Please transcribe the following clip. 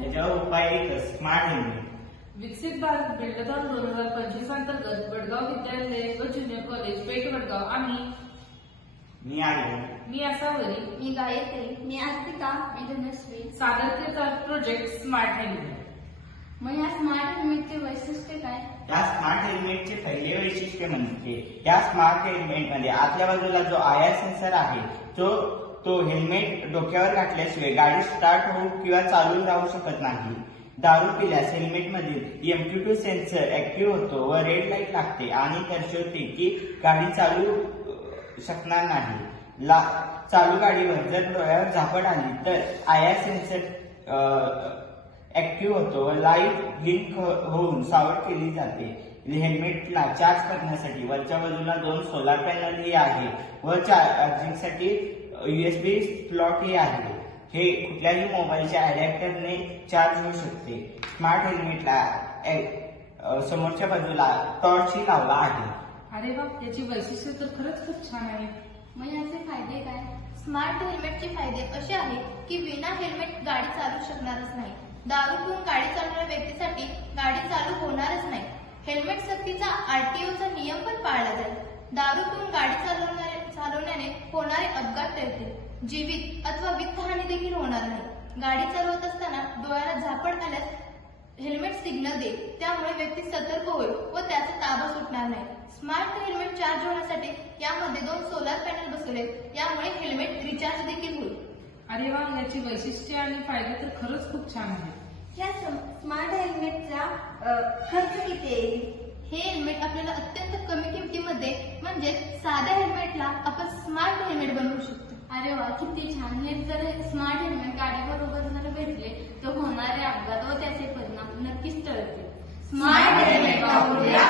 याच्यावर उपाय एकच, स्मार्ट हेल्मेट. विकसित भारत बिल्डथॉन 2025 अंतर्गत वडगाव विद्यालय व ज्युनियर कॉलेज पेठ वडगाव आम्ही मी आहे मी असावरी मी गायत्री, मी आस्तिका, मी धनश्री सादर केला प्रोजेक्ट स्मार्ट हेल्मेट. मग या स्मार्ट हेल्मेटचे वैशिष्ट्य काय? या स्मार्ट हेल्मेटचे पहिले वैशिष्ट्य म्हणजे या स्मार्ट हेल्मेटमध्ये आतल्या बाजूला जो आय सेन्सर आहे तो हेल्मेट डोक्यावर घातल्याशिवाय गाडी स्टार्ट होऊ किंवा चालू राहू शकत नाही. दारू पिल्यास हेल्मेटमधील MQ2 सेन्सर ऍक्टिव्ह होतो व रेड लाईट लागते आणि दर्शवते की गाडी चालू शकणार नाही. चालू गाडीवर जर डोळ्यावर झापड आली तर आय सेन्सर ऍक्टिव्ह होतो व लाईट ब्लिंक होऊन सावध केली जाते. हेल्मेटला चार्ज करण्यासाठी वरच्या बाजूला 2 सोलार पॅनलही आहे व चार्जिंगसाठी USB स्लॉटही आहे. हे कुठल्याही मोबाईलच्या अडॅप्टरने चार्ज होऊ शकते. स्मार्ट हेल्मेटला समोरच्या बाजूला टॉर्चही लावला आहे. अरे वा, याची वैशिष्ट्य तर खरंच खूप छान आहे. मग याचे फायदे काय? स्मार्ट हेल्मेटचे फायदे असे आहेत की विना हेल्मेट गाडी चालू शकणारच नाही. दारू पिऊन गाडी चालवणाऱ्या व्यक्तीसाठी गाडी चालू होणारच नाही. हेल्मेट सक्तीचा RTOचा नियम पण पाळला जाईल. दारू पिऊन गाडी चालवण्याने होणारे अपघात टळतील. जीवित अथवा वित्तहानी देखील होणार नाही. गाडी चालवत असताना डोळ्याला झापड आल्यास हेल्मेट सिग्नल देईल, त्यामुळे व्यक्ती सतर्क होईल व त्याचा ताबा सुटणार नाही. स्मार्ट हेल्मेट चार्ज होण्यासाठी यामध्ये 2 सोलार पॅनल बसवले, यामुळे हेल्मेट रिचार्ज देखील होईल. अरे वा, याची वैशिष्ट्ये आणि फायदे तर खरंच खूप छान आहे. या स्मार्ट हेल्मेटचा खर्च किती येईल? हे हेल्मेट आपल्याला अत्यंत कमी किमतीमध्ये म्हणजे साध्या हेल्मेटला आपण स्मार्ट हेल्मेट बनवू शकतो. अरे वा, किती छान. हे जर स्मार्ट हेल्मेट गाडीबरोबर जर भेटले तर होणारे अपघात व त्याचे परिणाम नक्कीच टळतील. स्मार्ट हेल्मेट वापरूया.